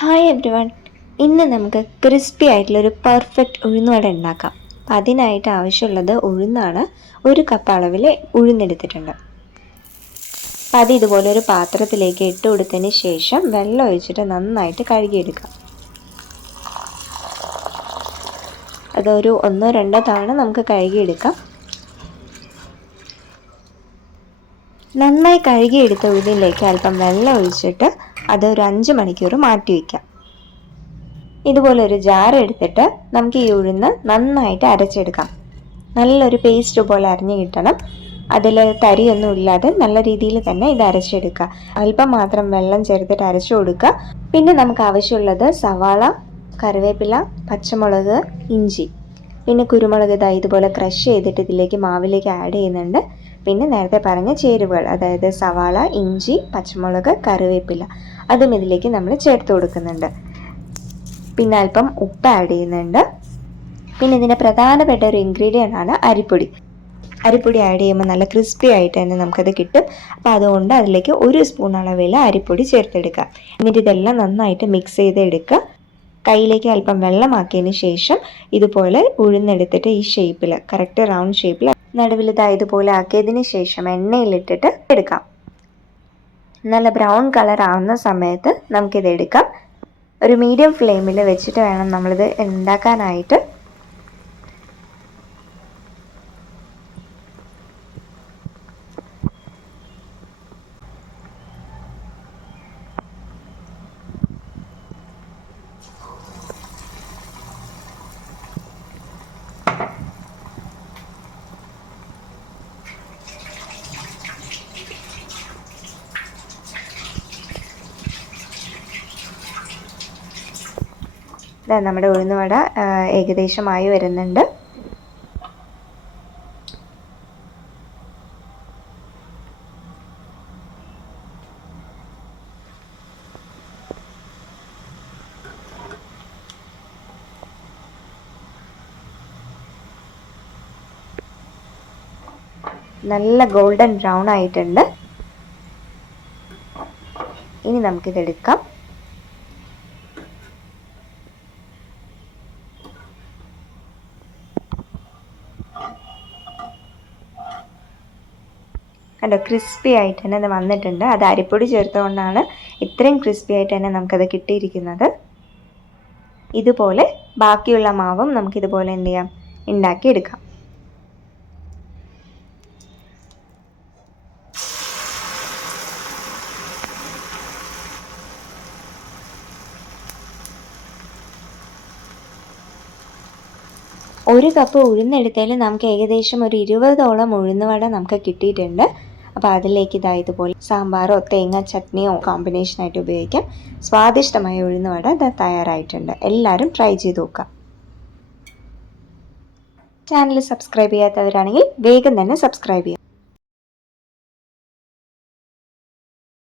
Hi every one ഇന്ന് നമുക്ക് crispy ആയിട്ടുള്ളൊരു പെർഫെക്റ്റ് ഉഴുന്നുവട ഉണ്ടാക്കാം. അപ്പം അതിനായിട്ട് ആവശ്യമുള്ളത് ഉഴുന്നാണ് ഒരു കപ്പ് അളവിൽ ഉഴുന്നെടുത്തിട്ടുണ്ട്. അപ്പം അത് ഇതുപോലെ ഒരു പാത്രത്തിലേക്ക് ഇട്ട് കൊടുത്തതിന് ശേഷം വെള്ളം ഒഴിച്ചിട്ട് നന്നായിട്ട് കഴുകിയെടുക്കാം. അതൊരു ഒന്നോ രണ്ടോ തവണ നമുക്ക് കഴുകിയെടുക്കാം. നന്നായി കഴുകിയെടുത്ത ഉഴുന്നിലേക്ക് അല്പം വെള്ളം ഒഴിച്ചിട്ട് അത് ഒരു അഞ്ച് മണിക്കൂർ മാറ്റി വയ്ക്കാം ഇതുപോലെ ഒരു ജാർ എടുത്തിട്ട് നമുക്ക് ഈ ഉഴുന്ന് നന്നായിട്ട് അരച്ചെടുക്കാം. നല്ലൊരു പേസ്റ്റ് പോലെ അരിഞ്ഞു കിട്ടണം. അതിൽ തരിയൊന്നും ഇല്ലാതെ നല്ല രീതിയിൽ തന്നെ ഇത് അരച്ചെടുക്കുക. അല്പം മാത്രം വെള്ളം ചേർത്തിട്ട് അരച്ചു കൊടുക്കുക. പിന്നെ നമുക്ക് ആവശ്യമുള്ളത് സവാള കറിവേപ്പില പച്ചമുളക് ഇഞ്ചി. പിന്നെ കുരുമുളക് ഇതാ ഇതുപോലെ ക്രഷ് ചെയ്തിട്ട് ഇതിലേക്ക് മാവിലേക്ക് ആഡ് ചെയ്യുന്നുണ്ട്. പിന്നെ നേരത്തെ പറഞ്ഞ ചേരുവകൾ അതായത് സവാള ഇഞ്ചി പച്ചമുളക് കറിവേപ്പില അതും ഇതിലേക്ക് നമ്മൾ ചേർത്ത് കൊടുക്കുന്നുണ്ട്. പിന്നെ അല്പം ഉപ്പ് ആഡ് ചെയ്യുന്നുണ്ട്. പിന്നെ ഇതിന്റെ പ്രധാനപ്പെട്ട ഒരു ഇൻഗ്രീഡിയന്റ് ആണ് അരിപ്പൊടി. അരിപ്പൊടി ആഡ് ചെയ്യുമ്പോൾ നല്ല ക്രിസ്പി ആയിട്ട് തന്നെ നമുക്കത് കിട്ടും. അപ്പോൾ അതുകൊണ്ട് അതിലേക്ക് ഒരു സ്പൂൺ അളവിൽ അരിപ്പൊടി ചേർത്തെടുക്കുക. എന്നിട്ട് ഇതെല്ലാം നന്നായിട്ട് മിക്സ് ചെയ്തെടുക്കുക. കയ്യിലേക്ക് അല്പം വെള്ളമാക്കിയതിന് ശേഷം ഇതുപോലെ ഉഴുന്നെടുത്തിട്ട് ഈ ഷേപ്പിൽ കറക്റ്റ് റൗണ്ട് ഷേപ്പിൽ നടുവിൽ ആക്കിയതിന് ശേഷം എണ്ണയിലിട്ടിട്ട് എടുക്കാം. നല്ല ബ്രൗൺ കളർ ആവുന്ന സമയത്ത് നമുക്കിത് എടുക്കാം ഒരു മീഡിയം ഫ്ലെയിമിൽ വെച്ചിട്ട് വേണം നമ്മളിത് ഉണ്ടാക്കാനായിട്ട്. നമ്മുടെ ഉഴുന്നുവട ഏകദേശമായി വരുന്നുണ്ട്. നല്ല ഗോൾഡൻ ബ്രൗൺ ആയിട്ടുണ്ട്. ഇനി നമുക്കിതെടുക്കാം. കണ്ടോ ക്രിസ്പി ആയിട്ട് തന്നെ അത് വന്നിട്ടുണ്ട്. അത് അരിപ്പൊടി ചേർത്തുകൊണ്ടാണ് ഇത്രയും ക്രിസ്പി ആയിട്ട് തന്നെ നമുക്കത് കിട്ടിയിരിക്കുന്നത്. ഇതുപോലെ ബാക്കിയുള്ള മാവും നമുക്കിതുപോലെ എന്ത് ചെയ്യാം? ഉണ്ടാക്കിയെടുക്കാം. ഒരു കപ്പ് ഉഴുന്നെടുത്തതിൽ നമുക്ക് ഏകദേശം ഒരു ഇരുപതോളം ഉഴുന്നുവട നമുക്ക് കിട്ടിയിട്ടുണ്ട്. അപ്പോൾ അതിലേക്ക് ഇതാ ഇതുപോലെ സാമ്പാറോ തേങ്ങ ചട്നിയോ കോമ്പിനേഷനായിട്ട് ഉപയോഗിക്കാം. സ്വാദിഷ്ടമായ ഉഴുന്നുവട ഇത് തയ്യാറായിട്ടുണ്ട്. എല്ലാവരും ട്രൈ ചെയ്ത് നോക്കാം. ചാനൽ സബ്സ്ക്രൈബ് ചെയ്യാത്തവരാണെങ്കിൽ വേഗം തന്നെ സബ്സ്ക്രൈബ് ചെയ്യാം.